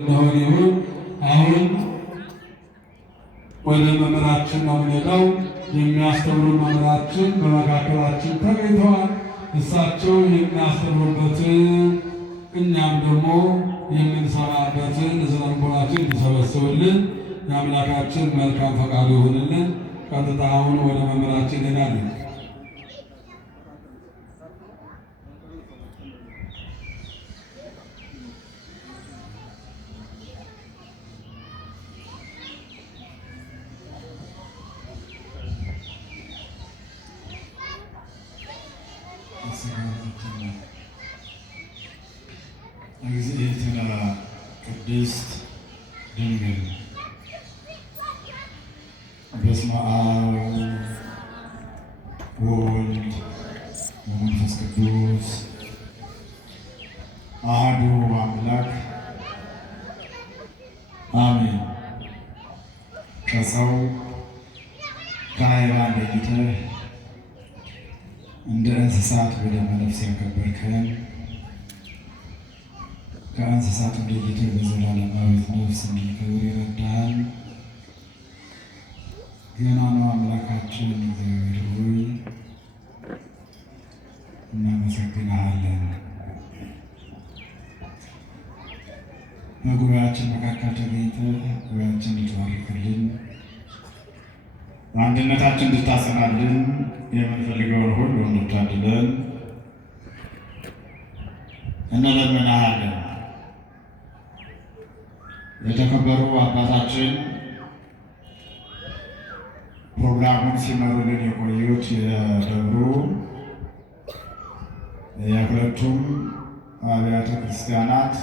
ይሁን። አሁን ወደ መምህራችን ነው የምንሄደው። የሚያስተምሩ መምህራችን በመካከላችን ተገኝተዋል። እሳቸው የሚያስተምሩበትን እኛም ደግሞ የምንሰማበትን እዝነ ልቦናችን እንዲሰበስብልን የአምላካችን መልካም ፈቃዱ ይሁንልን። ቀጥታ አሁን ወደ መምህራችን እንሄዳለን። እግዝእትነ ቅድስት ድንግል በስመ አብ ወወልድ ወመንፈስ ቅዱስ አሐዱ አምላክ አሜን። ከሰው ከሃይዋን ለይተህ እንደ እንስሳት በደመ ነፍስ ያከበርከን ከእንስሳት ለይተህ በዘላለማዊት ነፍስ እንድንከብር ይረዳሃል። ገናናው አምላካችን እግዚአብሔር ሆይ እናመሰግንሃለን። በጉባኤያችን መካከል ተገኝተህ ጉባኤያችን እንድትባርክልን በአንድነታችን እንድታጸናልን የምንፈልገውን ሁሉ እንድታድለን እንለምንሃለን። የተከበሩ አባታችን ፕሮግራሙን ሲመሩልን የቆዩት የደብሩ የሁለቱም አብያተ ክርስቲያናት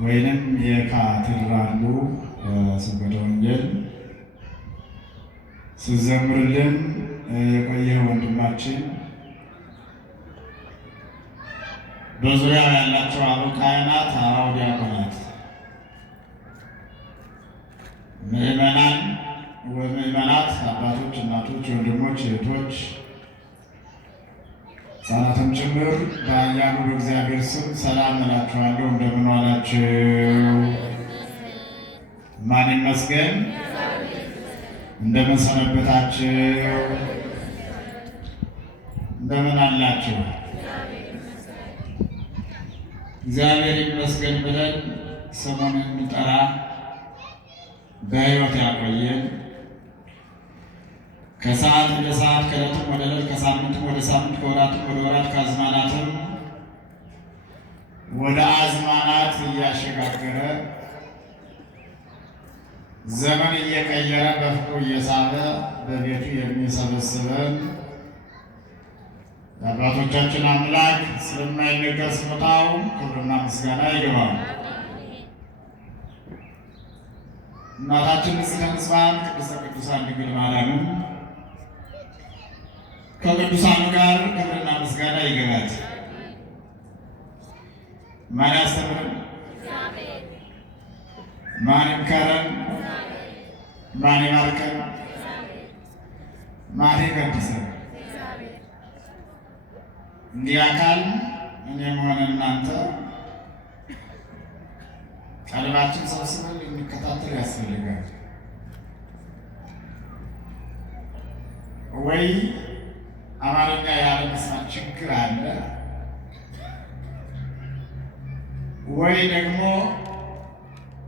ወይንም የካቴድራሉ ስብከተ ወንጌል ስዘምርልን የቆየ ወንድማችን በዙሪያ ያላቸው አበው ካህናት፣ አበው ዲያቆናት፣ ምዕመናን ወምዕመናት፣ አባቶች፣ እናቶች፣ ወንድሞች፣ እህቶች፣ ሕፃናትም ጭምር በኃያሉ በእግዚአብሔር ስም ሰላም እላችኋለሁ። እንደምን ዋላችሁ? ማን ይመስገን? እንደምን ሰነበታችሁ? እንደምን አላችሁ? እግዚአብሔር ይመስገን ብለን ስሙን እንጠራ በሕይወት ያቆየን። ከሰዓት ወደ ሰዓት ከዕለትም ወደ ዕለት ከሳምንትም ወደ ሳምንት ከወራትም ወደ ወራት ከአዝማናትም ወደ አዝማናት እያሸጋገረ ዘመን እየቀየረ በፍቅሩ እየሳበ በቤቱ የሚሰበስበን የአባቶቻችን አምላክ ስለማይነገር ስጦታው ክብርና ምስጋና ይገባል። እናታችን ንጽሕተ ንጹሐን ቅድስተ ቅዱሳን ድንግል ማርያምም ከቅዱሳኑ ጋር ክብርና ምስጋና ይገባል። ማን ያስተምረን? ማን ይምከረን? ማን ይባርከን? ማን ይቀድሰን? እንዲህ አካል እኔም ሆነ እናንተ ቀልባችን ሰብስበን የሚከታተል ያስፈልጋል። ወይ አማርኛ ያለመስማት ችግር አለ፣ ወይ ደግሞ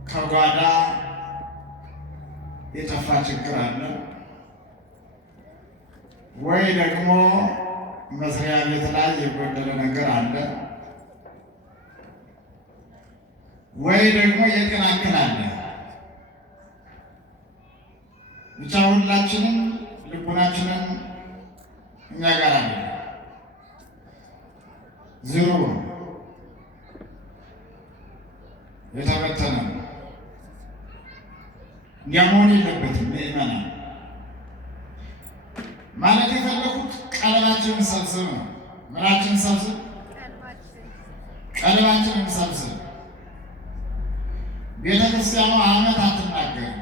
ከጓዳ የጠፋ ችግር አለ፣ ወይ ደግሞ መስሪያ ቤት ላይ የጎደለ ነገር አለ፣ ወይ ደግሞ የጤና እክል አለ። ብቻ ሁላችንም ልቡናችንን እኛ ጋር አለ። ዝሩ የተበተነ እንዲያ መሆን የለበትም። ምእመናን ማለት የፈለኩት ቀለባችንን ሰብስብ ነው። ምናችንን ሰብስብ? ቀለባችንን ሰብስብ። ቤተ ክርስቲያኗ ዓመት አትናገርም፣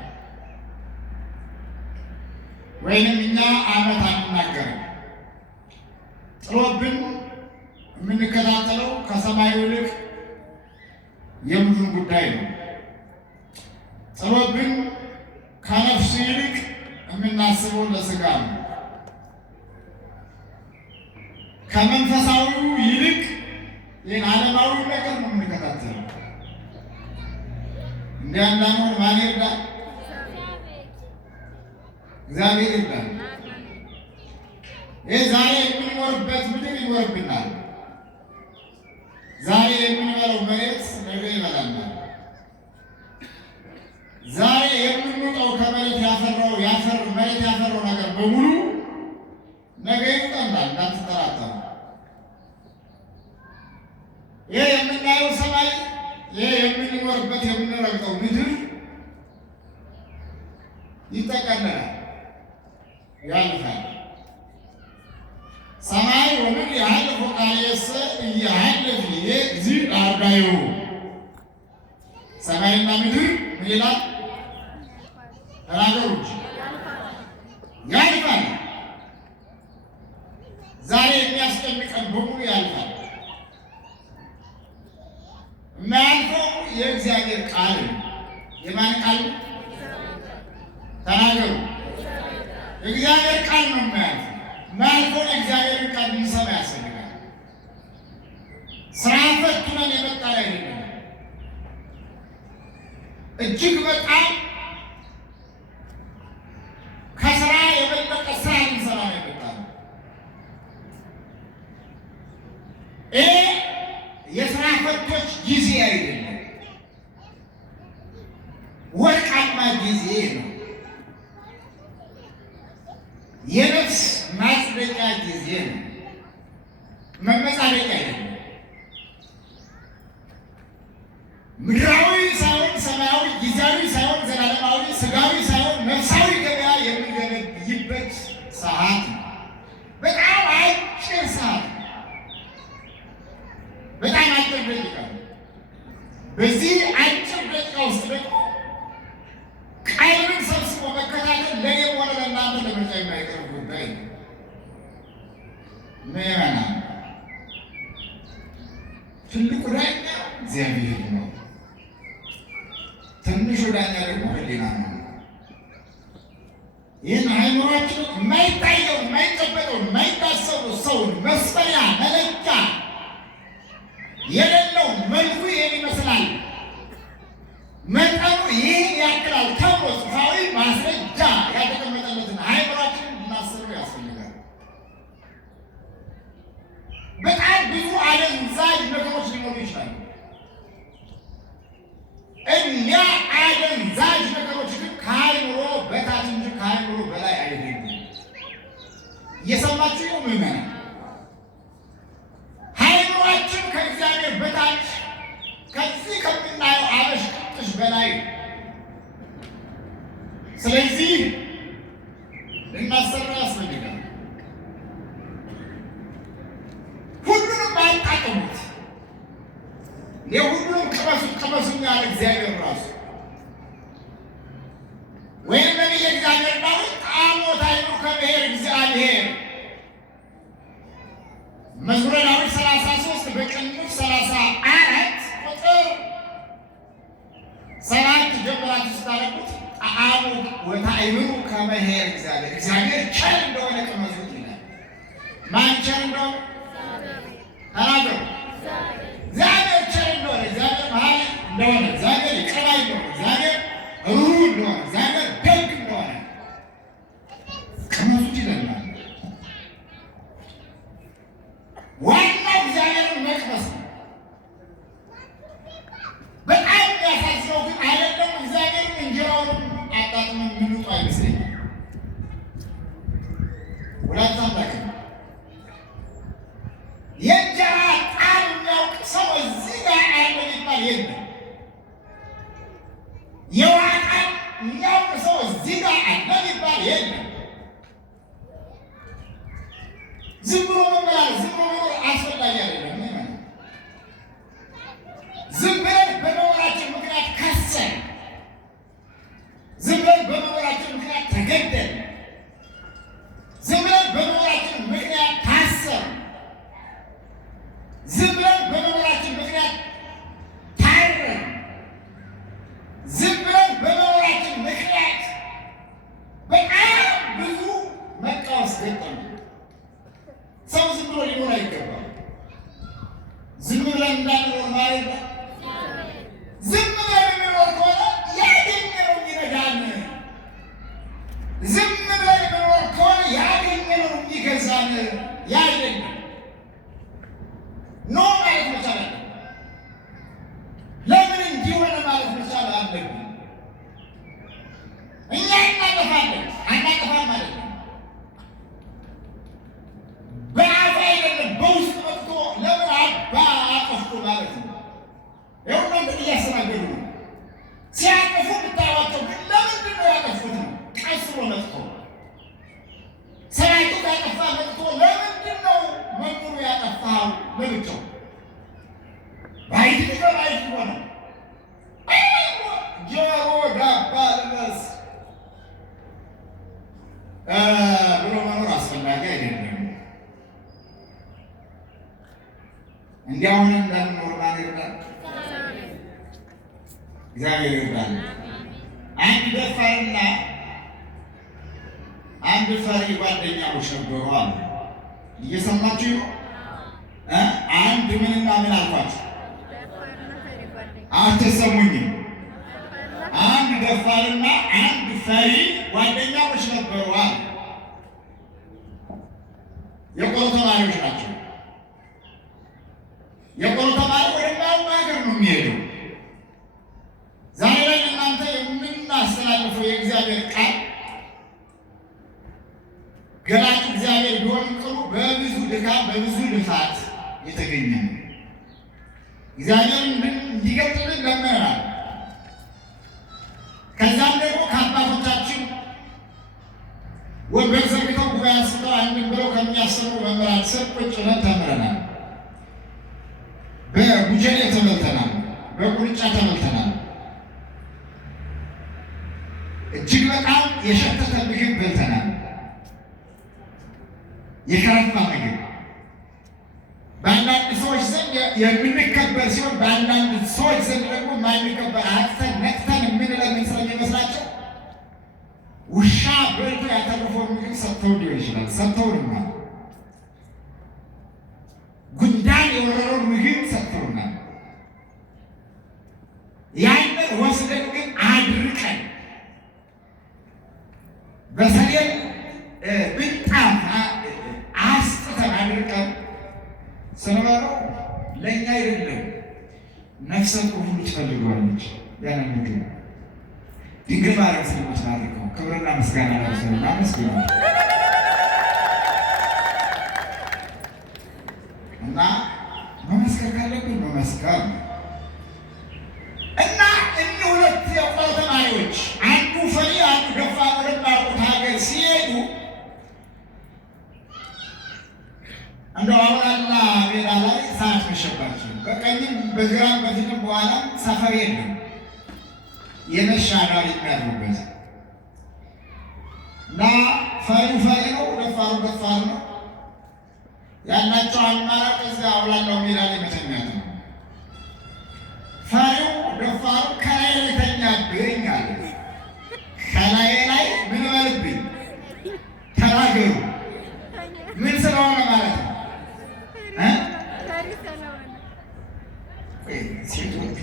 ወይንም እኛ ዓመት አንናገርም። ጥሎብን የምንከታተለው ከሰማዩ ይልቅ የምድሩን ጉዳይ ነው። ጸሎት ግን ከነፍስ ይልቅ የምናስበው ለሥጋ ነው። ከመንፈሳዊው ይልቅ ይህን ዓለማዊ ነገር ነው የምንከታተለው። እንዲያንዳንዱ ማን ይርዳል? እግዚአብሔር ይርዳል። ይህ ዛሬ የምንኖርበት ምድር ይኖርብናል። ዛሬ የምንበላው መሬት ነገ ይበላናል። ዛሬ የምንውጠው ከመሬት መሬት ያፈራው ነገር በሙሉ ነገ ይውጠናል። እንዳትጠራጠሩ። ይህ የምናየው ሰማይ፣ ይህ የምንኖርበት የምንረግጠው ምድር ይጠቀለላል፣ ያልፋል። ሰማይ ወምን ያህልፉ ቃልየሰ እያህልፍ ይሄ እዚህ አርጋዩ ሰማይና ምድር ምን ይላል? ተናገሩ እንጂ ያልፋል። ዛሬ የሚያስጨንቀን በሙሉ ያልፋል። የማያልፈው የእግዚአብሔር ቃል። የማን ቃል? ተናገሩ። የእግዚአብሔር ቃል ነው የማያልፈው። የማያልፈውን የእግዚአብሔርን ቃል እንሰማ ያስፈልጋል። ስራ ፈት ሆነን የመጣን አይደለም። እጅግ በጣም ከስራ የበለጠ ስራ ልንሰራ ነው የመጣን። ይህ የስራ ፈቶች ጊዜ አይደለም፣ ወርቃማ ጊዜ ነው። የነፍስ ማጽደቂያ ጊዜ ነው፣ መመጻደቂያ አይደለም። ምድራዊ ሳይሆን ሰማያዊ፣ ጊዜያዊ ሳይሆን ዘላለማዊ፣ ስጋዊ ሳይሆን ነፍሳዊ ገበያ የምንገበይበት ሰዓት ነው። በጣም አጭር ሰዓት ነው። በጣም አጭር ደቂቃ ነው። በዚህ አጭር ደቂቃ ውስጥ ደግሞ ቃልን ሰብስቦ መከታተል ለእኔም ሆነ ለእናንተ ለምርጫ የማይቀርብ ጉዳይ ነው። ምዕመናን፣ ትልቁ ዳኛ እግዚአብሔር ነው። ትንሹ ዳኛ ደግሞ ሕሊና ነው። ይህን አእምሯችን የማይታየው የማይጨበጠው የማይታሰቡ ሰውን መስፈሪያ መለኪያ የሌለው መልኩ ይህን ይመስላል፣ መጠኑ ይህን ያክላል ተብሎ ጽሑፋዊ ማስረጃ ያልተቀመጠለትን አእምሯችንን ልናስበው ያስፈልጋል። በጣም ብዙ አደንዛዥ ነገሮች ሊኖሩ ይችላሉ። እኛ አደንዛዥ ነገሮች ግን ከአእምሮ በታች እንጂ ከአእምሮ በላይ አይደሉም። እየሰማችሁ ነው ምዕመናን? አእምሯችን ከእግዚአብሔር በታች ከዚህ ከምናየው አበሽቅጥሽ በላይ። ስለዚህ ልናሰራ ያስፈልጋል። ሁሉንም አይጣጥሙት። የሁሉም ቅመሱኝ ያለ እግዚአብሔር ራሱ ወይም ነቢየ እግዚአብሔር ዳዊት ጣዕሞተ አይኑ ከብሔር እግዚአብሔር መዝሙረ ዳዊት 33 በቅንፍ 34 ቁጥር 7 ጀምራችሁ ስታነቡት ጣዕሙ ወታዕምሩ ከመሄር እግዚአብሔር ቸር እንደሆነ ቅመሱት ይላል። ማን ቸር እንደሆነ ተናገሩ። እግዚአብሔር ቸር እንደሆነ፣ እግዚአብሔር መሐሪ እንደሆነ፣ እግዚአብሔር ይቅር ባይ እንደሆነ፣ እግዚአብሔር ሩሩ እንደሆነ፣ እግዚአብሔር ደግ እንደሆነ ቅመሱት ይለናል። ዋናው እግዚአብሔርን መቅመስ ነው። በጣም የሚያሳዝነው ግን አይደለም እግዚአብሔርን እንጀራውን አጣጥመን የምንውጡ አይመስለኝም። ሁለት አምላክ ነው። የእንጀራ ጣዕም የሚያውቅ ሰው እዚህ ጋር አለ ሊባል የለም። የውሃ ጣዕም የሚያውቅ ሰው እዚህ ጋር አለ ሊባል የለም። ዝም ብሎ መመላለስ፣ ዝም ብሎ መኖር አስፈላጊ አይደለም። ዝም ብለን በመኖራችን ምክንያት ከሰን፣ ዝም ብለን በመኖራችን ምክንያት ተገደል፣ ዝም ብለን በመኖራችን ምክንያት ታሰር፣ ዝም ብለን በመኖራችን ምክንያት ታረን፣ እናጠፋለን አናጠፋም ማለት ነው። በአፍ አይደለም በውስጥ መጥቶ ለምን አባ አጠፍኩ ማለት ነው። ይኸው እናንተን እያስተናገዱ ነው። ሲያጠፉ ብታዩዋቸው ግን ለምንድን ነው ያጠፉት ነው? ቀስ ብሎ መጥቶ ሰራዊቱ ያጠፋ መጥቶ ለምንድን ነው መምህሩ ያጠፋው ለብቻው ባይድ ባይድ ሆነ ጆሮ ዳባ ልበስ ብሎ መኖር አስፈላጊ አይደለም። እንዲያውም እንዳንኖር ማን ይርዳል? እግዚአብሔር ይርዳል። አንድ ደፋርና አንድ ፈሪ ጓደኛሞች ነበሩ አሉ። እየሰማችሁ ነው? አንድ ምንና ምን አልኳችሁ? አትሰሙኝም? አንድ ደፋርና አንድ ፈሪ ጓደኛሞች ነበሩ አሉ። የቆሎ ተማሪዎች ናቸው። የቆሎ ተማሪ ወደማያውቅ ሀገር ነው የሚሄደው። ዛሬ ላይ እናንተ የምናስተላልፈው የእግዚአብሔር ቃል ገላጭ እግዚአብሔር ቢሆን ቅሉ በብዙ ድካም በብዙ ልፋት የተገኘ ነው። እግዚአብሔር እንዲገልጥልን ለምነናል። ከዛም ደግሞ ከአባቶቻችን ወንበር ዘርግተው ጉባኤ አንስተው አንድን ብለው ከሚያስተምሩ መምህራን ስር ቁጭ ብለን ተምረናል። በቡጀሌ ተመልተናል። በቁርጫ ተመልተናል። እጅግ በጣም የሸተተ ምግብ በልተናል። የከረፋ ምግብ በአንዳንድ ሰዎች ዘንድ የምንከበር ሲሆን በአንዳንድ ሰዎች ዘንድ ደግሞ የማንከበር አጥተን ነቅተን የምንለምን ስለሚመስላቸው ውሻ በልቶ ያተረፈውን ምግብ ሰጥተው ሊሆን ይችላል። ሰጥተውንማል። ጉንዳን የወረረውን ምግብ ሰጥተውናል። ያንን ወስደን ግን አድርቀን በሰሌን ምንጣፍ አስጥተን አድርቀን ስንበላው ለእኛ አይደለም ነፍሰ ጡር ሁሉ ትፈልገዋለች። ያንን ምግብ ድንግል ማርያም ስለምትባርከው ክብርና ምስጋና ለእርሱ አመስግኑ። እና መመስከር ካለብን መመስከር እና እኒ ሁለት የቆሎ ተማሪዎች አንዱ ፈሪ አንዱ ደፋር ወደማያውቁት ሀገር ሲሄዱ እንደው አውራላ ሜዳ ላይ ሰዓት መሸባቸው። በቀኝም በግራም በፊትም በኋላም ሰፈር የለም የመሻ ዳር የሚያድሩበት እና ፈሪው ፈሪ ነው፣ ደፋሩ ደፋር ነው። ያላቸው አማራጭ እዚያ አውላላው ሜዳ ላይ መተኛት ነው። ፈሪው ደፋሩ ከላይ ላይ ተኛብኝ አለ። ከላይ ላይ ምን በልብኝ ተናገሩ። ምን ስለሆነ ማለት ነው? ሴቶች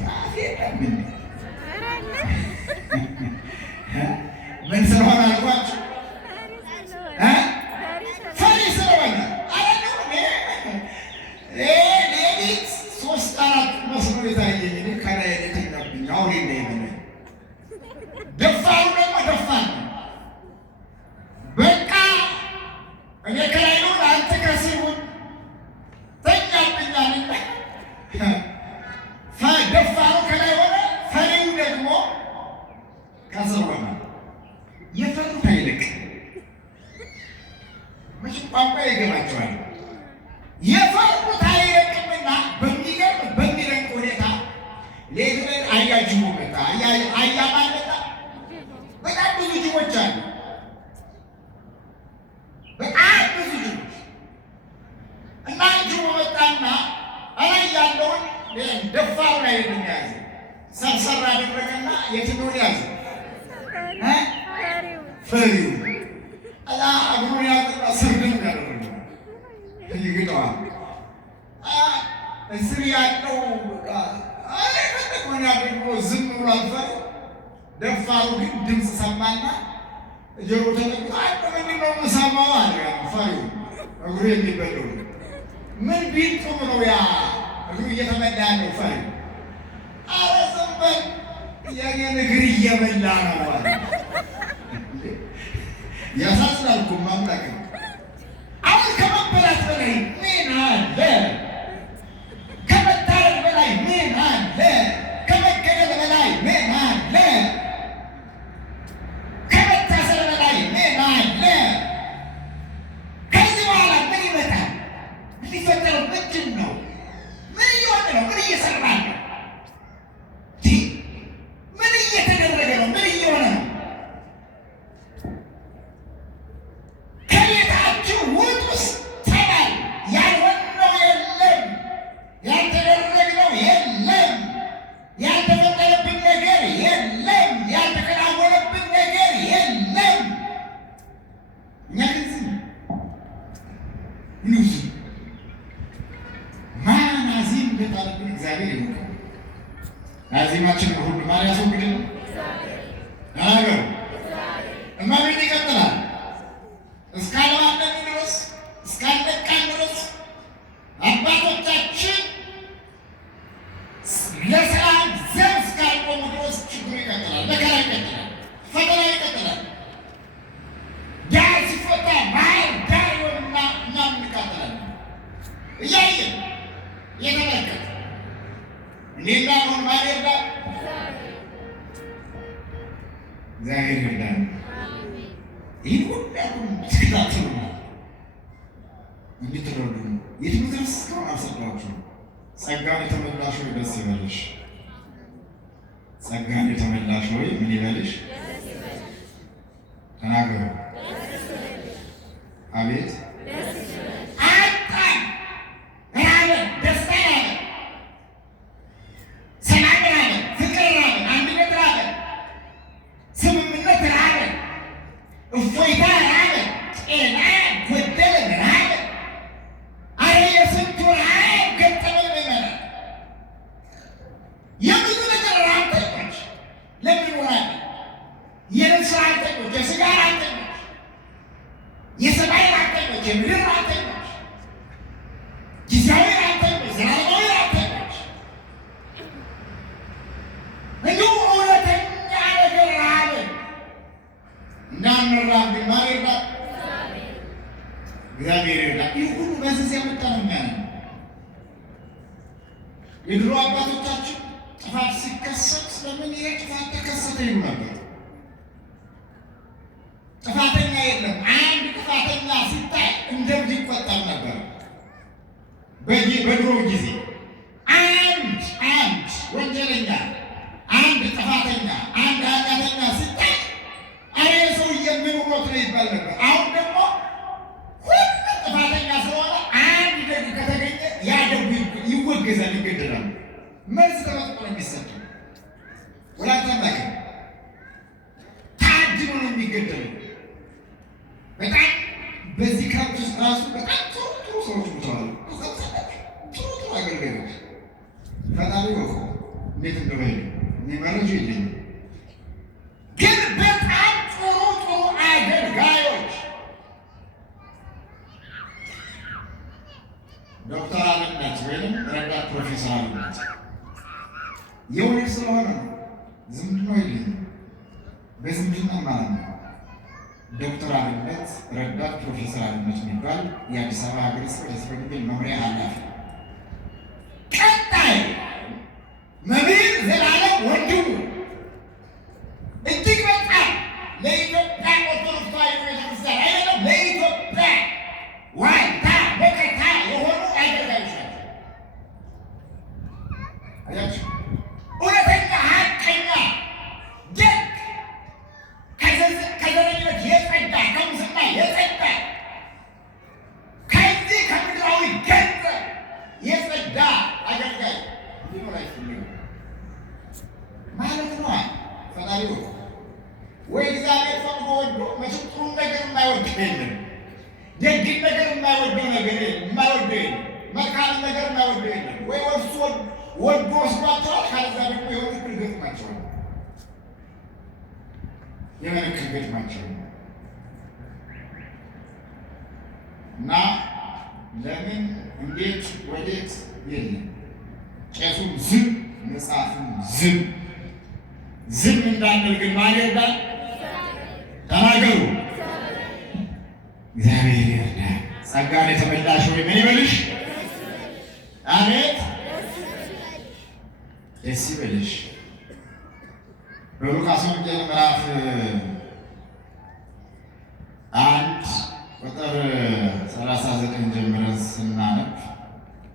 ምን ስለሆነ አልኳቸው? ፈሪ ስለሆነ ሌሊት 3-4 መስሎ የታየኝ ከላይ የተኛብኝ አውሬ እንዳይበላኝ። ደፋሩ ደግሞ ደፋር ነው። በቃ እኔ ከላይ ልሁን አንተ ከስር ሁን ተኛብኛል። ደፋሩ ከላይ ሆነ፣ ፈሪው ደግሞ ከስር ሆነ። የፈሩት አይልቅ መቼም ቋንቋ ይገባቸዋል። የፈሩት አይልቅምና በሚገርም በሚደንቅ ሁኔታ ሌግን አያጅቡ መጣ። አያማን መጣ። በጣም ብዙ ጅቦች አሉ። በጣም ብዙ ጅቦች እና ጅቡ መጣና አላይ ያለውን ደፋሩ ላይ የሚያዝ ሰብሰራ አደረገና የትኖር ያዘ ፈሪው አላ አግሩን ያዘና ስርድም ያደረገ ይግጠዋል። እስር ያለው ሆን ያድርጎ ዝም ብሎ አልፈር። ደፋሩ ግን ድምፅ ሰማና ጆሮ ተጠቅቶ አንተ ምንድን ነው የምሰማው አለ። ፈሪው እግሩ የሚበለው ምን ቢልጡም ነው ያ እግሩ እየተመዳ ያለው ፈሪው። አረ ዝም በል የኔን እግር እየበላ ነው አለ። ያሳዝናል እኮ ማምላክ ነው። አሁን ከመበላት በላይ ምን አለ? ከመታረድ በላይ ምን አለ? ከመገደል በላይ ምን አለ? ከመታሰር በላይ ምን አለ? ከዚህ በኋላ ምን ይመጣል? ሊፈጠረው ምንድን ነው? ምን እየሆነ ነው? ምን እየሰራ ነው? ምን እየተደረገ ነው? ምን እየሆነ ነው? ከቤታችሁ ውጡ ተባል። ያልሆነው የለም፣ ያልተደረግነው የለም፣ ያልተፈጠረብን ነገር የለም፣ ያልተከናወነብን ነገር የለም። እኛ ግን ዝም ንዙ ማን አዚም እንደጣለብን እግዚአብሔር ይወቀው። አዚማችንን ሁሉ ማን ያስወግድልን? ተናገሩ። እማቤት ይቀጥላል። እስካልባለን ድረስ እስካልነቃን ድረስ አባቶቻችን ለሰላም ዘብ እስካልቆሙ ድረስ ችግሩ ይቀጥላል፣ መከራ ይቀጥላል፣ ፈተና ይቀጥላል። ዳር ሲፈታ መሀል ዳር ይሆንና እኛም እንቃጠላለን። እያየን እየተመለከትን እንዴት እንዳንሆን ማን ይርዳል? እግዚአብሔር ይርዳል። ይህን ሁሉ ትከታተሉ እንድትረዱ ነው። የትምህርት ርዕስ እስካሁን አልሰጧችሁም። ጸጋን የተመላሽ ሆይ ደስ ይበልሽ። ጸጋን የተመላሽ ሆይ ምን ይበልሽ? ተናገሩ። አቤት አጣን ራበን፣ ደስታ ራበን፣ ሰላም ራበን፣ ፍቅር ራበን፣ አንድነት ራበን፣ ስምምነት ራበን፣ እፎይታ ራበን፣ ጤና ጎደለን ራበን። አረ የስንቱ ረሃብ ገጠመን ይመራል። የብዙ ነገር ረሃብተኞች ለምን ይሆናል? የነፍስ ረሃብተኞች፣ የስጋ ረሃብተኞች፣ የሰማይ ረሃብተኞች፣ የምድር ረሃብተኞች፣ ጊዜያዊ ረሃብተኞች፣ ዘላለማዊ ረሃብተኞች፣ እንዲሁ እውነተኛ ነገር ረሃብን እንዳንራብ ግን ማን ይርዳል? እግዚአብሔር ይርዳል። ይህ ሁሉ በዚህ ያመጣ ነው። እኛ ነን። የድሮ አባቶቻችን ጥፋት ሲከሰት ስለምን ይሄ ጥፋት ተከሰተ ይሉ ነበር። ጥፋተኛ የለም። አንድ ጥፋተኛ ሲታይ እንደብድ ይቆጠር ነበር። በድሮ ጊዜ አንድ ወንጀለኛ፣ አንድ ጥፋተኛ፣ አንድ ኃጢአተኛ ሲታይ አሬ ሰውዬ ምን ሞት ነው ይባል ነበር። አሁን ደግሞ ሁሉ ጥፋተኛ ስለሆነ አንድ ደግ ከተገኘ ያ ደጉ ይወገዛል፣ ይገደላል። መልስ ተመጥቆ ነው የሚሰጠው። ወላጅ አምላክ ታድኖ ነው የሚገደለው። በጣም በዚህ ካምፕ ውስጥ ራሱ በጣም ጥሩ ሰዎች ሙተዋል። ጥሩ አገልጋዮች ፈጣሪ ወቁ እንዴት እንደሆነ እኔ መረጃ የለኝም፣ ግን በጣም ጥሩ አገልጋዮች ዶክተር አብነት ወይም ረዳት ፕሮፌሰር አብነት የወሊድ ስለሆነ ነው። ዝምድና የለኝም፣ በዝምድና ማለት ነው። ዶክተር አብነት ረዳት ፕሮፌሰር አብነት የሚባል የአዲስ አበባ ሀገረ ስብከት የስብከተ ወንጌል መምሪያ ኃላፊ። ቀጣይ መምህር ዘላለም ወንድሙ እጅግ በጣም ለኢትዮጵያ ኦርቶዶክስ ተዋሕዶ ቤተክርስቲያን አይደለም ለኢትዮጵያ ዋልታ መከታ የሆኑ አገልጋዮች ናቸው። አያችሁ፣ እውነተኛ ሀቀኛ ደግ ከዘረኝነት የጸዳ ከሙስና የጸዳ ከዚህ ከምድራዊ ገንዘብ የጸዳ አገልጋይ ሊኖር አይፈልግም ማለት ነው። ፈጣሪ ወይ እግዚአብሔር ፈቅዶ ወዶ መቼም ጥሩ ነገር የማይወድ የለም፣ ደግን ነገር የማይወደው ነገር የለም፣ መልካም ነገር የማይወደው የለም። ወይ እርሱ ወዶ ወስዷቸዋል፣ ካለዛ ደግሞ የሆነ እክል ገጥሟቸዋል። የሆነ እክል ገጥሟቸዋል እና ለምን እንዴት ወዴት የለም። ቄሱም ዝም መጽሐፍም ዝም እንዳንል ግን ማን ይርዳል? ተናገሩ። እግዚአብሔር ይርዳል። ጸጋን የተመላሽ ሆይ ምን ይበልሽ? አቤት ደስ ይበልሽ። በሉቃስ ወንጌል ምዕራፍ 1 ቁጥር 39 ጀምረን ስናነብ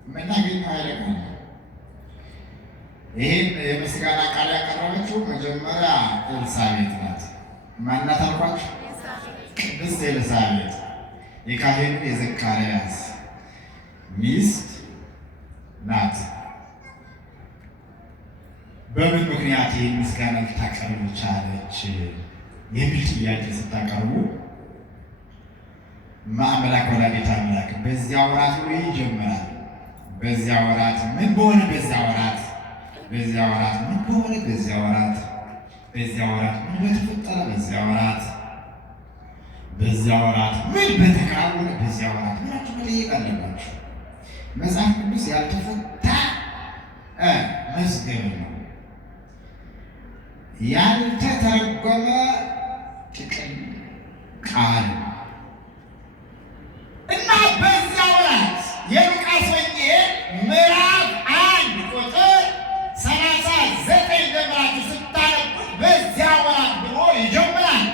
የምናገኘው ኃይለ ቃል ነው። ይህን የምስጋና ቃል ያቀረበችው መጀመሪያ ኤልሳቤጥ ናት። ማናት አልኳችሁ? ቅድስት ኤልሳቤጥ የካህኑ የዘካርያስ ሚስት ናት። በምን ምክንያት ይህን ምስጋና ልታቀርብ ቻለች የሚል ጥያቄ ስታቀርቡ አምላክ ወላዲተ አምላክ በዚያ ወራት ብሎ ይጀምራል። በዚያ ወራት ምን በሆነ በዚያ ወራት በዚያ ወራት ምን በሆነ በዚያ ወራት በዚያ ወራት ምን በተፈጠረ በዚያ ወራት በዚያ ወራት ምን በተከናወነ በዚያ ወራት ምናችሁ መጠየቅ አለባችሁ። መጽሐፍ ቅዱስ ያልተፈታ መዝገብ ነው። ያልተተረጎመ ጥቅም ቃል እና በዚያ ወራት የሉቃስ ወንጌል ምዕራፍ 1 ቁጥር 39 ጀምራችሁ ስታነቡት በዚያ ወራት ብሎ ይጀምራል።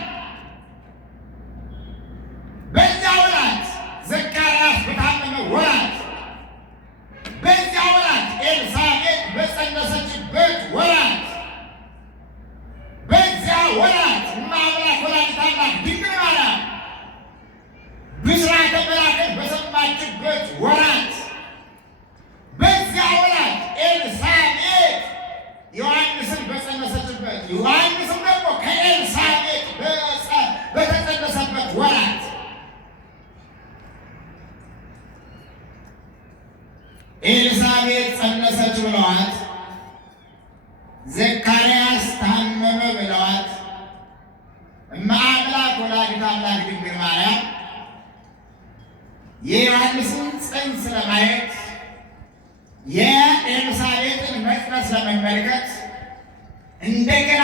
በዚያ ወራት ዘካርያስ በታመመ ወራት፣ በዚያ ወራት ኤልሳቤጥ በጸነሰችበት ወራት፣ በዚያ ወራት አምላክ ወላዲተ አምላክ ድንግል ማርያም ብስራተ መላክን በሰማችበት ወራት፣ በዚያ ወራት ኤልሳቤጥ ዮሐንስን በጸነሰችበት፣ ዮሐንስም ደግሞ ከኤልሳቤጥ በተጸነሰበት ወራት ኤልሳቤጥ ጸነሰች ብለዋት፣ ዘካርያስ ታመመ ብለዋት፣ እመአምላክ ወላዲተ አምላክ ድንግል ማርያም የዮሐንስን ጽንስ ለማየት የኤልሳቤጥን መጽነስ ለመመልከት እንደገና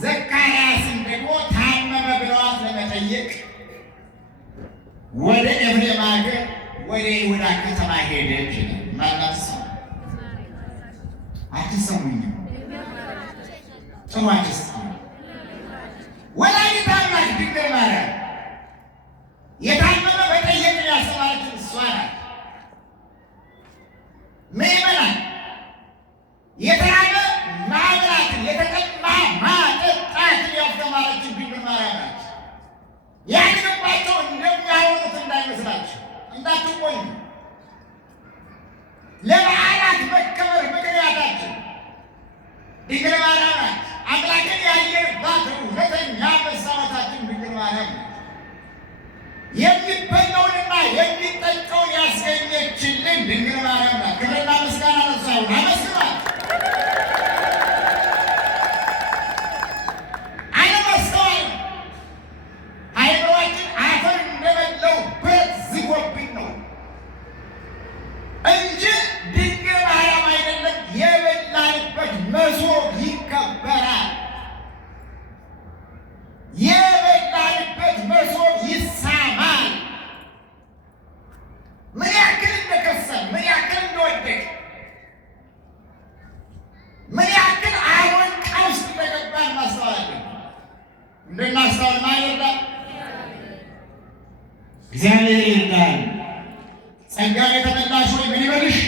ዘካርያስን ደግሞ ታመመ ብለዋት ለመጠየቅ ወደ ኤፍሬም ሀገር ወደ ይሁዳ ከተማ ሄደች። ማናት ሰው አትሰሙኝም? ጥሩ አትሰሙ። ወላዲተ አምላክ ድንግል ማርያም የታመመ በጠየቅን ያስተማረችን እሷ ናት። ምእመናን የተራበ ማብላትን የተጠማ ማጠጣትን ያስተማረችን ድንግል ማርያም ናት። ያንባቸው እንደሚያወሩት እንዳይመስላችሁ እንዳትቆዩ። ለበዓላት መከበር ምክንያታችን ድንግል ማርያም ናት። አምላክን ያየንባት እውነተኛ መስዋዕታችን ድንግል ማርያም ናት። የሚበላውንና የሚጠጣውን ያስገኘችልን ድንግል ማርያም ናት። ክብርና ምስጋና ለእሷ ይሁን። አመስግኗት። አለማስተዋል አእምሮአችን አፈር እንደበላው ብረት ዝጎብን ነው እንጂ ድንግል ማርያም አይደለም የበላንበት መሶብ ይከበራል። የበላንበት መሶብ ይሳማል። ምን ያክል እንደከሰል፣ ምን ያክል እንደወደቅ፣ ምን ያክል አሁን ቀውስ እንደገባን ማስተዋል አለን። እንድናስተዋል ማን ይርዳል? እግዚአብሔር ይርዳል። ጸጋን የተመላሽ ሆይ ምን ይበልሽ?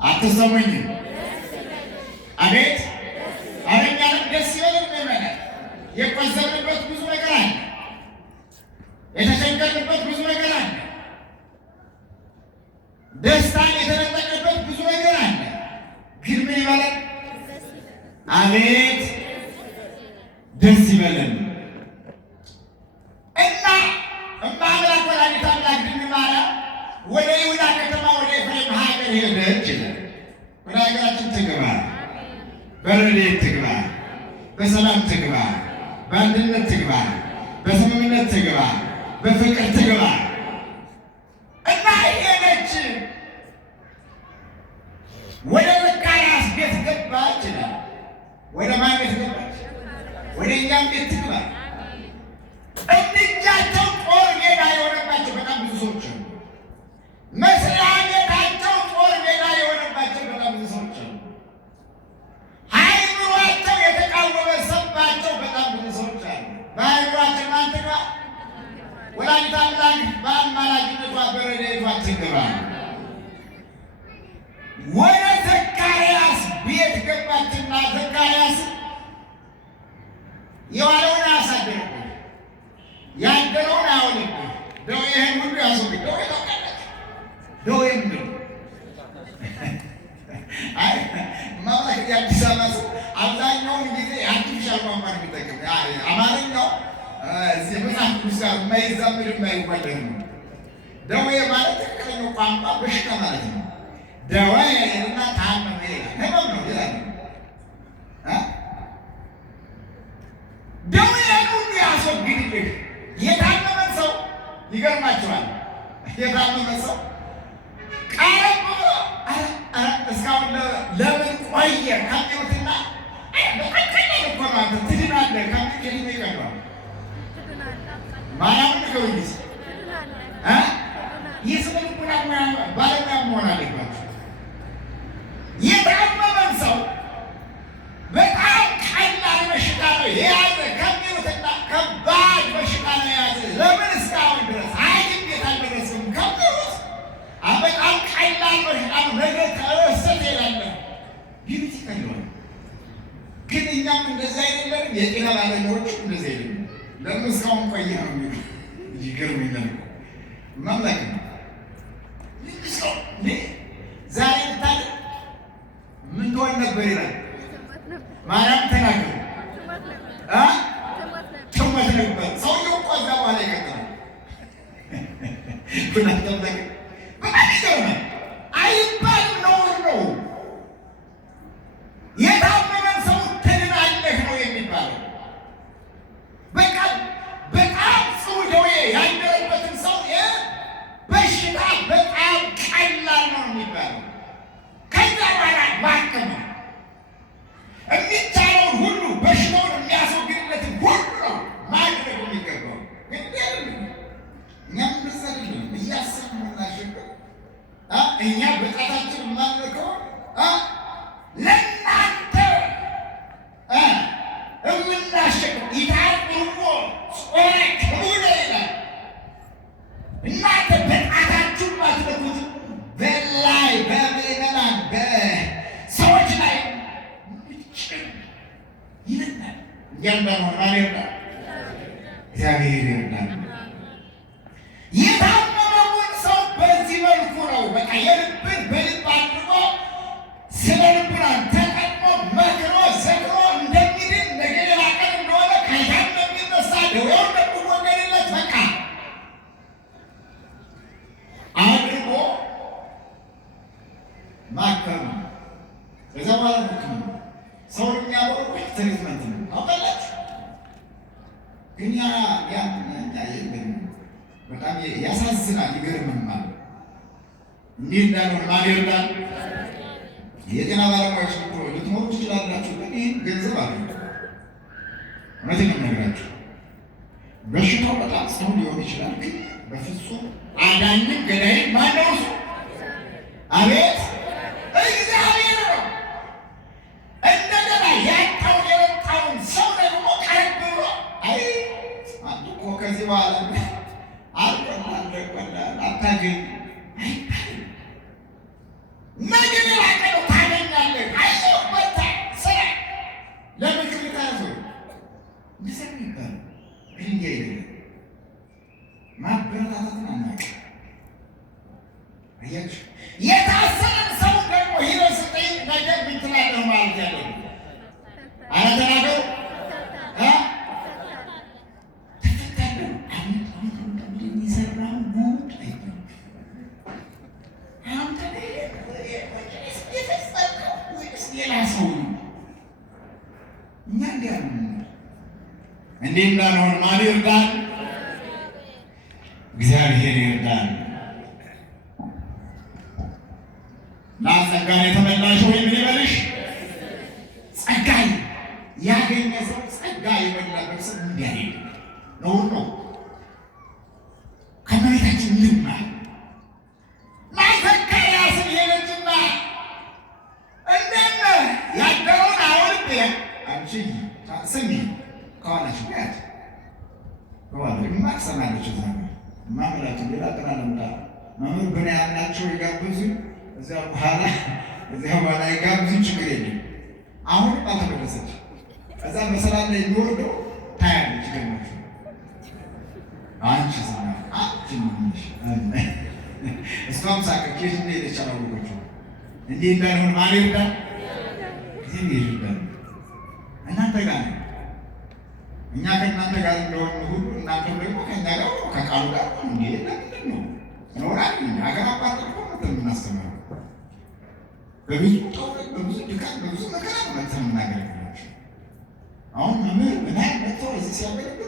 አትሰሙኝም? አቤት አረኛንም ደስ ይበልን። ምእመናን የቆዘምንበት ብዙ ነገር አለ። የተቸገርንበት ብዙ ነገር አለ። ደስታን የተነጠቅንበት ብዙ ነገር አለ። ግን ምን ይበለን? አቤት ደስ ይበለን። እና እመአምላክ ወላዲተ አምላክ ድንግል ማርያም ወደ ይሁዳ ከተማ ወደ ኤፍሬም ሀገር ሄደች ይላል። ወደ ሀገራችን ትግባ፣ በረድኤት ትግባ፣ በሰላም ትግባ፣ በአንድነት ትግባ፣ በስምምነት ትግባ፣ በፍቅር ትግባ እና ሄደች። ወደ ዘካርያስ ቤት ገባች ይላል። ወደ ማን ቤት ገባች? ወደ እኛም ቤት ትግባ። እጃቸው ሰዎች አሉ። መስሪያ ቤታቸው ጦር ሜዳ የሆነባቸው በጣም ብዙ ሰዎች አሉ። ሃይማኖታቸው የተቃወመባቸው በጣም ብዙ ሰዎች አሉ። በሃይማኖታችን ማን ትግባ? ወላዲተ አምላክ በአማላጅነቷ በረድኤቷ ትግባ። ወደ ዘካርያስ ቤት ገባችና ዘካርያስ የዋለውን አያሳድርብህ፣ ያደረውን አያውልብህ፣ ደዌህን ሁሉ ያስወግድ። ደዌ ታውቃለህ? ደዌ ምንድን ነው? ማምላክ የአዲስ አበባ ሰው አብዛኛውን ጊዜ አርቲፊሻል ቋንቋ ነው የሚጠቀም። አማርኛው እዚህ መጽሐፍ ቅዱስ ጋር የማይዛመድ የማይዋደድ ነው። ደዌ ማለት ትክክለኛው ቋንቋ በሽታ ማለት ነው። ደዌ እና ታመመ ህመም ነው ይላል። ደዌን ሁሉ ያስወግድልህ። የታመመን ሰው ይገርማቸዋል። የታመመ ሰው ቀረብ ብሎ እስካሁን ለምን ቆየ ከሚሉትና ትድናለህ ከሚል ይቀርባል። ማርያም ንገሩኝስ የስነ ልቦና ባለሙያ መሆን አለባቸው። የታመመን ሰው በጣም ቀላል በሽታ ነው የያዘ ከሚሉትና ከባድ በሽታ ነው የያዘ ለምን እስካሁን ድረስ ሐኪም ቤት አልደረስም ከሚሉት በጣም ቀላል በሽታ ነው ነገ ተወሰተ ይላለ ቢቢት ይቀለዋል። ግን እኛም እንደዚህ አይደለም። የጤና ባለሙያዎች እንደዚህ አይደለም። ለምን እስካሁን ቆየ ነው የሚሉ ይገርመኛል። ማምላክ ነው ዛሬ ብታለ ምን ትሆን ነበር ይላል ማርያም ተናገሩ። ትሞት ነበር። ሰውየው እኮ እዛ በኋላ ይቀጥላል። ብናተምለክ በጣም ይገርማል። አይባልም ነውር ነው። የታመመን ሰው ትድናለህ ነው የሚባለው። በቃ በጣም ጽኑ ደዌ ያደረበትን ሰው በሽታ በጣም ቀላል ነው የሚባለው። ከዛ በኋላ ማከም ነው የሚቻለውን ሁሉ በሽታውን የሚያስወግድለትን ሁሉ ነው ማድረግ የሚገባው። እኛም እንደዛ አይደለም እያሰብን የምናሸብር እኛ በጣታችን የማንልከው ለእናንተ የምናሸብር ይታርቁ ጾረ ክቡደ ይላል። እናንተ በጣታችሁ ማትለኩት በላይ በምዕመናን በሰዎች ላይ ይለናል። እያንዳንዱ ማን ይርዳል? እግዚአብሔር ይርዳል። የታመመውን ሰው በዚህ መልኩ ነው በቃ የልብን በልብ አድርጎ ስለ ልቡናን ተጠቅሞ መክሮ ዘክሮ እንደሚድን ነገ ሌላ ቀን እንደሆነ ከዚያም እንደሚነሳ ደዌው እንደሚወገድለት በቃ አድርጎ ማከም ነው። ከዛ በኋላ ምክም ነው ሰውን የሚያበረው ትሪትመንት ነው። አውቃላችሁ ግን በጣም ያሳዝናል። ይገርምማል። እንዲህ እንዳልሆነ ማን ይርዳል? የጤና ባለሙያዎች ልትኖሩ ትችላላችሁ፣ ግን ይህን ገንዘብ አለ። እውነቴን ነው የምነግራችሁ። በሽታው በጣም ጽኑ ሊሆን ይችላል፣ ግን በፍጹም አዳኝም ገዳይም ማነው? አቤት እግዚአብሔር ነው። እንደገና ያጣውን የወጣውን ሰው ደግሞ ቀረብ ብሎ አይ አንዱ እኮ ከዚህ በኋላ አታገኝ አይባልም። ነገ ሌላ ቀን ታገኛለህ። አይዞህ በርታ ስራ ለምክር ታያዙ እንደዚያ የሚባል ግን እንዲህ አይደለም። ማበረታታትን አናውቅም። አያችሁ የታሰረን ሰው ደግሞ ሂደህ ስጠይቅ ነገር ምን ትላለህ ማለት ያለው ኧረ ተናገሩ ተፈታለሁ። የሚሰራው ጉድ አንተ የፈጸምከው ወይስ ሌላ ሰው ነው? እኛ እንዲያ እንዲህ እንዳልሆን ማን ይርዳል? እግዚአብሔር ይርዳል። ጸጋን የተመላሽ ወይ ምን ይበልሽ? ጸጋን ያገኘ ሰው ጸጋ የሞላበት ሰው እንዲያሄድ ነው። ከመሬታችን ልማር አንቺ ስሚ ከሆነች ያት ወንድማ ሰማለች ዘመን ማምላቱ ሌላ ተናለምታ መምህር ብን ያላቸው ይጋብዙኝ እዚያ በኋላ ይጋብዙኝ ችግር የለም። አሁን አልተመለሰች እዛ መሰላል ላይ የሚወርደው ታያለች ገመች አንቺ ሰማ አትንሽ እሷም ሳቀች እንደ የተቻላወቀች እንዴ እንዳይሆን ማን ይርዳል እዚህ ይርዳል እናንተ ጋር እኛ ከእናንተ ጋር እንደሆነ ሁሉ እናንተ ደግሞ ከእኛ ጋር ከቃሉ ጋር እንዴ ለምንድን ነው ኖራል ሀገር አባጠቆ ምናስተምረው በብዙ ጦርነት በብዙ ድካም በብዙ መከራ መጥተን የምናገለግላቸው። አሁን መምህር ምናምን መጥተው እዚህ ሲያገለግሉ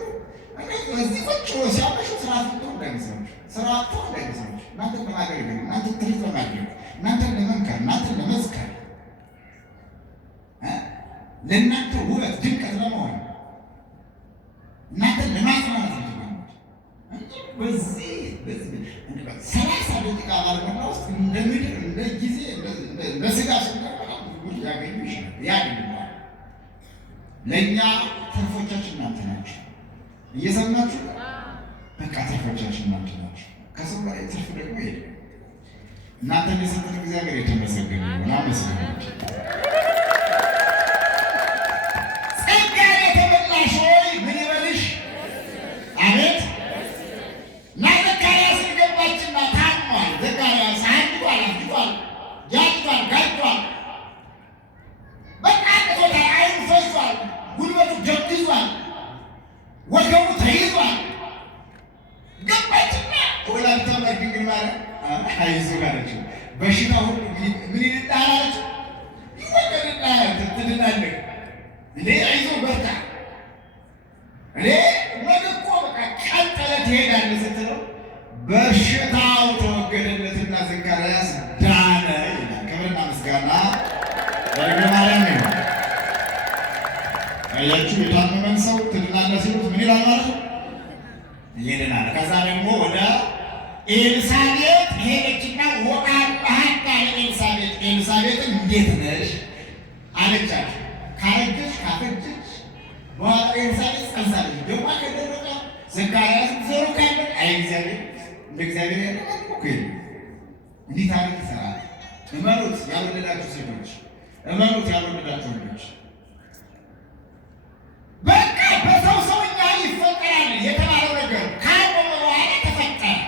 እዚህ ቁጭ ብሎ ሲያመሹ ስራ ፍቶ እንዳይመስላችሁ ስራ ፍቶ እንዳይመስላችሁ እናንተን ለማገልገል እናንተን ትሪት ለማድረግ እናንተን ለመምከር እናንተን ለመዝከር ለእናንተ ውበት ድምቀት ለመሆን እናንተን ለማጽናናት እንጂ በዚህ 30 ደቂቃ ባልሞላ ውስጥ እንደ ምድር እንደ ጊዜ እንደ ስጋ ያገኙ ይችላል። ያገኙታል። ለእኛ ተርፎቻችን እናንተ ናቸው። እየሰማችሁ በቃ ተርፎቻችን እናንተ ናቸው። ከሰው በላይ ትርፍ ደግሞ የለም። እናንተን የሰጠን እግዚአብሔር የተመሰገነ ይሁን። አመስግኑት። በሽታ ሁሉ ምን ይጣላል ይወደድልሃል ትድናለህ። እኔ አይዞህ በርታ እኔ ወደቆ በቃ ቀጠለ ትሄዳለህ ስትለው በሽታው ተወገደለትና ዘካርያስ ዳነ ይላል። ክብርና ምስጋና ለድንግል ማርያም ነው። አያችሁ የታመመን ሰው ትድናለህ ሲሉት ምን ይላል ማለት ነው? ይድናል። ከዛ ደግሞ ወደ ኤልሳቤጥ ሄደችና ወቃሃታ ኤልሳቤጥን እንዴት ነሽ አለቻት። ካረጀች ካፈጀች በኋላ ኤልሳቤጥ ጸንሳለች። ደግሞ ከደረቀ ዘካርያስ ዘሩ ካለ አይ እግዚአብሔር እንደ እግዚአብሔር ያለ እኮ እንዲህ ታሪክ ይሰራል። እመኑት ያልወለዳችሁ ሴቶች፣ እመኑት ያልወለዳችሁ ወንዶች። በቃ በሰው ሰውኛ ይፈጠራል የተባለው ነገር ካቆመ በኋላ ተፈጠረ።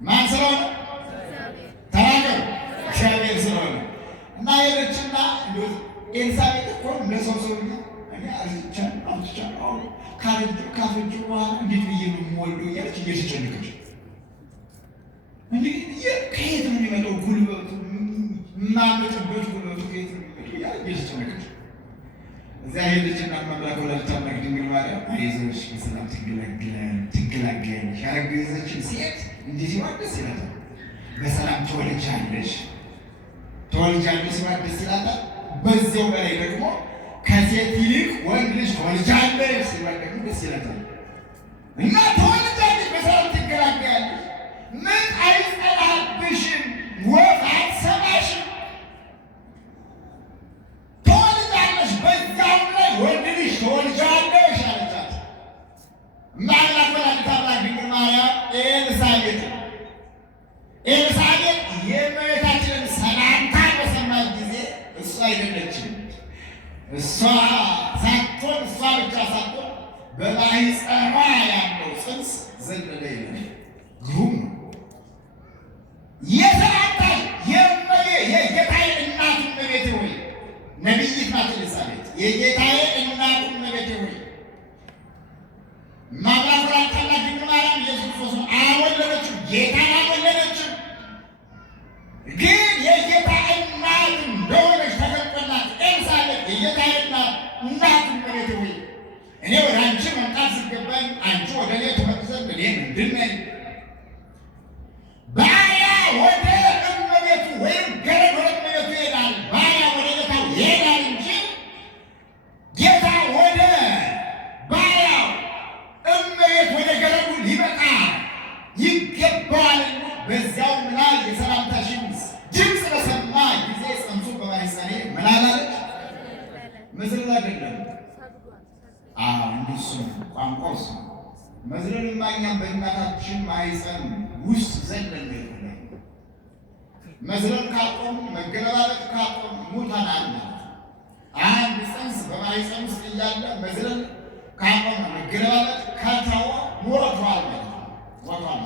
ማን ስለሆነ ተናገሩ። እግዚአብሔር ስለሆነ እና ሄደችና ኤልሳቤጥ እኮ ለሰው ሰውኛ እኔ አርጅቻለሁ ካረጁ በኋላ እንዴት ብዬ ነው የምወልደው እያለች እየተጨነቀች እንዲህ ከየት ነው የሚመጣው ጉልበቱ የማመጥበት ጉልበቱ ከየት ነው የሚመጣው እያለች እየተጨነቀች እዚያ ሄደችና መላክ ወላዲተ አምላክ ድንግል ማርያም አይዞሽ በሰላም ትገላገያለሽ። ያረገዘችን ሴት እንዲህ ሲሆን ደስ ይላታል። በሰላም ትወልጃለሽ ሲባል ደስ ይላታል። በዚያው በላይ ደግሞ ከሴት ይልቅ ወንድ ልጅ ትወልጃለሽ ሲባል ደግሞ ደስ ይላታል። እና ትወልጃለሽ በሰላም ትገላገያለሽ። ምን አይጸናብሽም፣ ወፍ አትሰማሽም፣ ትወልጃለሽ፣ በዚያው ላይ ወንድ ልጅ ትወልጃለሽ አለቻት። እናት ወላዲተ አምላክ ድንግል ማርያም ኤልሳቤጥ የእመቤታችንን ሰላምታ በሰማች ጊዜ እሷ አይደለችም። እሷ ብቻ ሳትሆን በማኅፀኗ ያለው ጽንስ ዘለለ ይላል። ግሩም ነው። የሰላምታሽ የጌታዬ እናቱ እመቤቴ ሆይ ነቢይት ናት ኤልሳቤጥ። የጌታዬ እናቱ እመቤቴ ሆይ ማምላክ ወላዲተ አምላክ ድንግል ማርያም ኢየሱስ ክርስቶስን አልወለደችም፣ ጌታን አልወለደችም። ግን የጌታ እናት እንደሆነች ተገልጦላት ኤልሳቤጥ የጌታዬ እናቱ እመቤቴ ሆይ እኔ ወደ አንቺ መምጣት ሲገባኝ አንቺ ወደ እኔ ትመጪ ዘንድ እኔ ምንድን ነኝ? ባሪያ ወደ እመቤቱ ወይም ገረድ ወደ እመቤቱ ይሄዳል። ባሪያ ወደ ጌታው ይሄዳል እንጂ ጌታ ወደ ባሪያው፣ እመቤት ወደ ገረዱ ሊመጣ ይገባዋልና በዚያው ምና የሰላምታሽን ድምፅ በሰማ ጊዜ ጽንሱ በማኅፀኔ ምን አላለች? መዝለል አይደለም። እንደሱ ቋንቋው እሱ መዝለልማ እኛም በእናታችን ማኅፀን ውስጥ ዘለን ነው። መዝለል ካቆም መገለባበጥ ካቆም ሙተናል። አንድ ጽንስ በማኅፀን ውስጥ እያለ መዝለል ካቆም መገለባበጥ ከተወ ሞቷል ማለት ነው። ሞቷል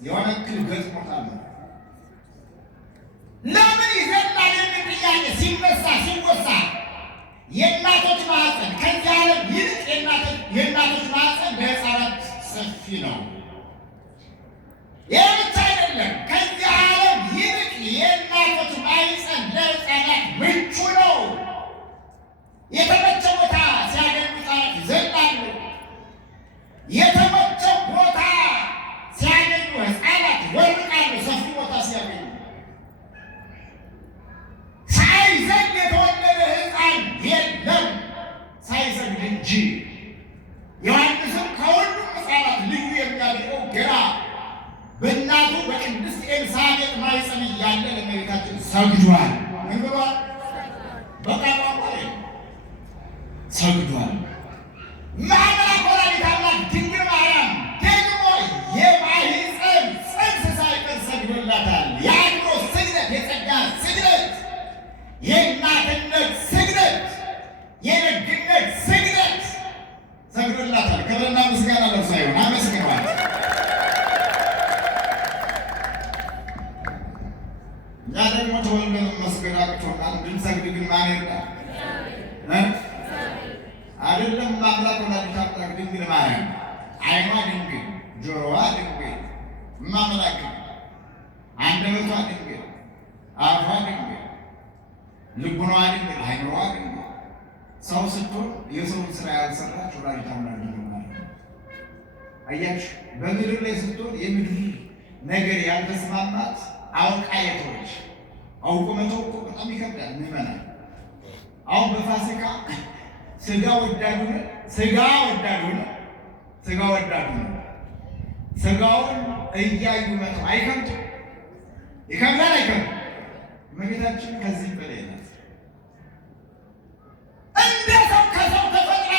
የሆነ እክል ገጥሞታል። ለምን ይዘላል የሚል ጥያቄ ሲነሳ ሲወሳ የእናቶች ማኅፀን ከዚህ ዓለም ይልቅ የእናቶች ማኅፀን ለሕፃናት ሰፊ ነው። ይህ ብቻ አይደለም። ከዚህ ዓለም ይልቅ የእናቶች ማኅፀን ለሕፃናት ምቹ ነው። የተመቸ ቦታ ሲያገኙ ሕፃናት ይዘላሉ። የተመቸ ቦታ ሲያገኙ ሕፃናት ይወርቃሉ። ሰፊ ቦታ ሲያገኙ ሳይዘል የተወለደ ሕፃን የለም ሳይዘግድ እንጂ። ዮሐንስም ከሁሉም ሕፃናት ልዩ የሚያደርገው ገና በእናቱ በቅድስት ኤልሳቤጥ ማኅፀን እያለ ለእመቤታችን ሰግዷል። ምን ብሏል? በቃ ቋንቋ ሰግዷል። ማምላክ ወላዲተ አምላክ ድንግል ማርያም ደግሞ የማኅፀን ጽንስ ሳይቀር ሰግዶላታል። የአእምሮ ስግደት፣ የጸጋ ስግደት፣ የእናትነት ስግደት፣ የደግነት ስግደት ሰግዶላታል። ክብርና ምስጋና ለእርሷ ይሁን። አመስግኗት። እኛ ደግሞ ተወልደን መስገድ አቅቶናል። እንድንሰግድ ግን ማን ይርዳል? አይደለም አምላክ ወላዲተ አምላክ ድንግል ማርያም ዓይኗ ድንግል፣ ጆሮዋ ድንግል፣ እማምላክ አንደበቷ ድንግል፣ አፏ ድንግል፣ ልቡናዋ ድንግል፣ ዓይኗ ድንግል። ሰው ስትሆን የሰውን ስራ ያልሰራች ወላዲተ አምላክ ድንግል ማርያም። አያችሁ፣ በምድር ላይ ስትሆን የምድር ነገር ያልተስማማት አውቃ የተወች አውቆ መተው እኮ በጣም ይከብዳል። ምዕመናን አሁን በፋሲካ ስጋ ወዳዱን ስጋውን እያዩ መተው አይከብድም? ይከብዳል? አይከብድም? እመቤታችን ከዚህ በላይ ናት። እንደ ሰው ከሰው ተፈጥራ፣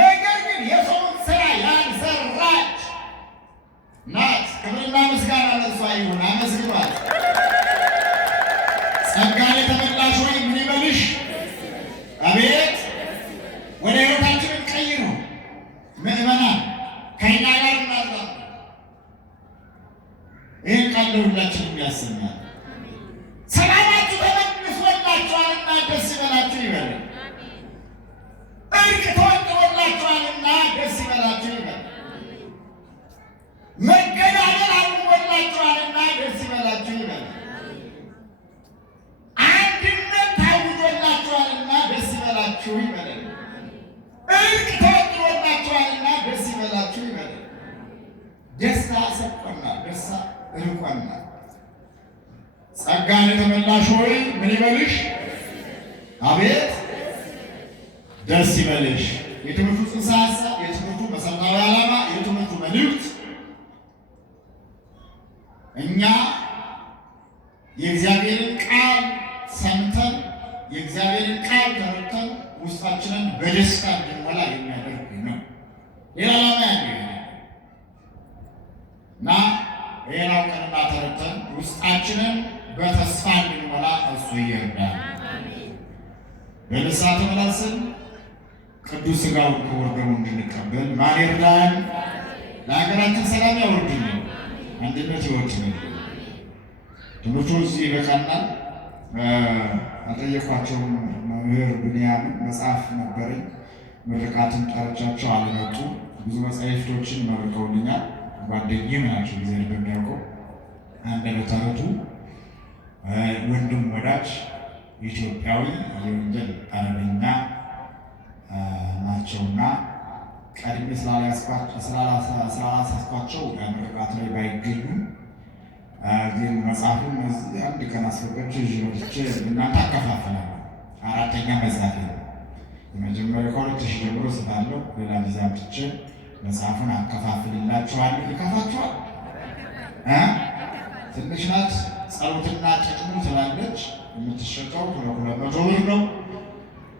ነገር ግን የሰውን ስራ ያልሰራች ናት። ክብርና ምስጋና ለእርሷ ይሁን። አመስግኗት። ጸጋን የተመላሽ ሆይ ምን ይበልሽ? አቤት ወደ ሕይወታችንን ቀይር ነው። ምዕመናን ከእኛ ጋር እናላ ይህን ቃል ለሁላችንም ያሰማል። ሰላማችሁ ተመልሶላችኋልና ደስ ይበላችሁ ይበል። እርቅ ተወጥቶላችኋልና ደስ ይበላችሁ ይበል። መገዳደል አቁሞላችኋልና ደስ ይበላችሁ ይበል። አንድነት ታውጆላችኋልና ደስ ይበላችሁ ይበል። እርቅ ተወጥቶላችኋልና ደስ ይበላችሁ ይበል። ደስታ ሰጥቶናል፣ ደስታ ርቆናል። ጸጋን የተመላሽ ሆይ ምን ይበልሽ? አቤት ደስ ይበልሽ። የትምህርቱ ጽንሰ ሐሳብ፣ የትምህርቱ መሰረታዊ ዓላማ፣ የትምህርቱ መልእክት እኛ የእግዚአብሔርን ቃል ሰምተን የእግዚአብሔርን ቃል ተረድተን ውስጣችንን በደስታ እንድንሞላ የሚያደርግ ነው። ሌላ ዓላማ ያለው እና ይህን አውቀንና ተረድተን ውስጣችንን በተስፋ እንድንሞላ እሱ ይርዳል። በንስሐ ተመላልሰን ቅዱስ ሥጋውን ክቡር ደሙን እንድንቀበል ማን ይርዳን? ለሀገራችን ሰላም ያወርድልን፣ አንድነት ይወርድልን። ትምህርቱ እዚህ ይበቃናል። አልጠየኳቸውም። መምህር ብንያም መጽሐፍ ነበረኝ፣ ምርቃትን ጠርቻቸው አልመጡ። ብዙ መጻሕፍቶችን መርቀውልኛል። ጓደኛዬ ናቸው። ጊዜ በሚያውቀው አንደበተ ርቱዕ ወንድም ወዳጅ ኢትዮጵያዊ የወንጌል አርበኛ ናቸውና ቀድሜ ስላላሳስኳቸው ምርቃት ላይ ባይገኙም ግን መጽሐፉን አንድ ቀን አስፈቀድኩ ይዤ ወጥቼ እናንተ አከፋፍላለሁ። አራተኛ መጽሐፍ ነው። የመጀመሪያው ከ2000 ጀምሮ ስላለው ሌላ ጊዜ አምጥቼ መጽሐፉን አከፋፍልላችኋለሁ። ይከፋችኋል። ትንሽ ናት። ጸሎትና ጥቅሙ ትላለች። የምትሸጠው 200 ብር ነው።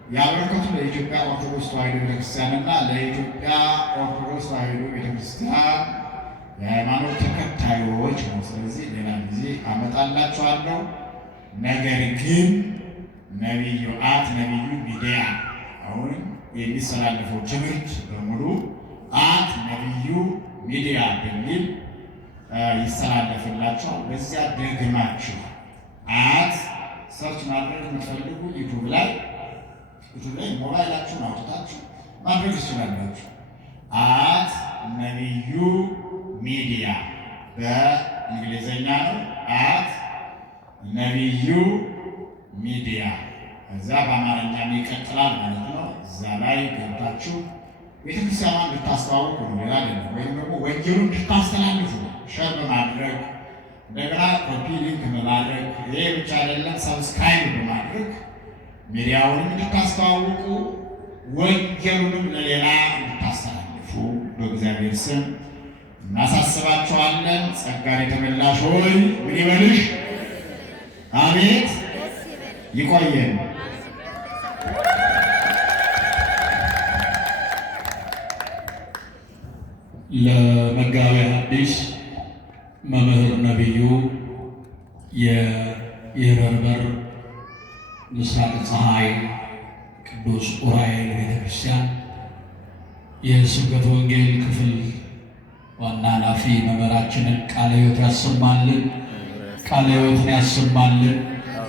ያበረከቱ ለኢትዮጵያ ኦርቶዶክስ ተዋሕዶ ቤተክርስቲያንና ለኢትዮጵያ ኦርቶዶክስ ተዋሕዶ ቤተክርስቲያን የሃይማኖት ተከታዮች ነው። ስለዚህ ሌላ ጊዜ አመጣላችኋለሁ። ነገር ግን ነቢዩ ሚዲያ አሁን የሚሰላለፈው ትምህርት በሙሉ ነቢዩ ሚዲያ በሚል ይሰላለፍላችኋል። በዚያ ደግማችሁ ሰርች ማድረግ የምትፈልጉ ዩቱብ ላይ ሞባይላችሁን አውጥታችሁ ማድረግ ትችላላችሁ። ነቢዩ ሚዲያ በእንግሊዝኛ ነው። ነቢዩ ሚዲያ እዛ በአማርኛም ይቀጥላል ማለት ነው። እዛ ላይ ገብታችሁ ቤተክርስቲያኗን እንድታስተዋውቁ ነው፣ ሌላ አይደለም። ወይም ደግሞ ወንጌሉን እንድታስተላልፉ ሸር በማድረግ እንደገና ኮፒ ሊንክ በማድረግ ይሄ ብቻ አይደለም፣ ሰብስክራይብ በማድረግ ሚዲያውንም እንድታስተዋውቁ ወንጌሉንም ለሌላ እንድታስተላልፉ በእግዚአብሔር ስም እናሳስባችኋለን። ጸጋን የተመላሽ ሆይ ምን ይበልሽ? አቤት ይቆየን። ለመጋቤ ሐዲስ መምህር ነቢዩ የይረርበር ምስራቅ ፀሐይ ቅዱስ ዑራኤል ቤተክርስቲያን የስብከተ ወንጌል ክፍል ዋና ኃላፊ መምህራችንን ቃለ ሕይወት ያሰማልን፣ ቃለ ሕይወትን ያሰማልን፣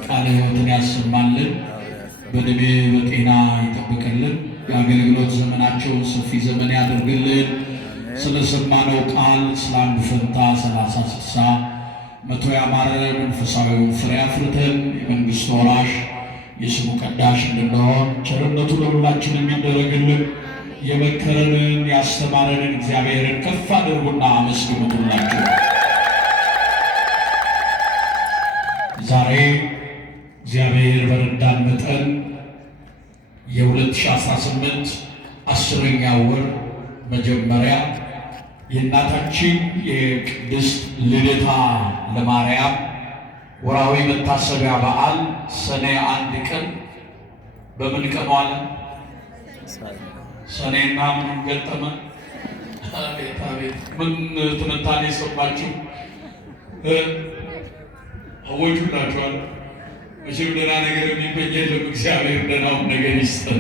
ቃለ ሕይወትን ያሰማልን፣ በዕድሜ በጤና ይጠብቅልን፣ የአገልግሎት ዘመናቸውን ሰፊ ዘመን ያደርግልን። ስለሰማነው ቃል ስለ አንዱ ፈንታ 30፣ 60፣ 100 ያማረ መንፈሳዊውን ፍሬ አፍርተን የመንግሥቱ ወራሽ የስሙ ቀዳሽ እንድንሆን ቸርነቱ ለሁላችን የሚደረግልን የመከረንን ያስተማረንን እግዚአብሔርን ከፍ አድርጉና አመስግኑላችሁ። ዛሬ እግዚአብሔር በረዳን መጠን የ2018 10ኛ ወር መጀመሪያ የእናታችን የቅድስት ልደታ ለማርያም ወርሃዊ መታሰቢያ በዓል ሰኔ 1 ቀን በምን ቀን ዋለ? ሰኔና ምን ገጠመ? አቤት አቤት! ምን ትንታኔ ሰማችሁ? አወጁላችኋል። መቼም ደህና ነገር የሚገኝ የለም። እግዚአብሔር ደህናውን ነገር ይስጠን።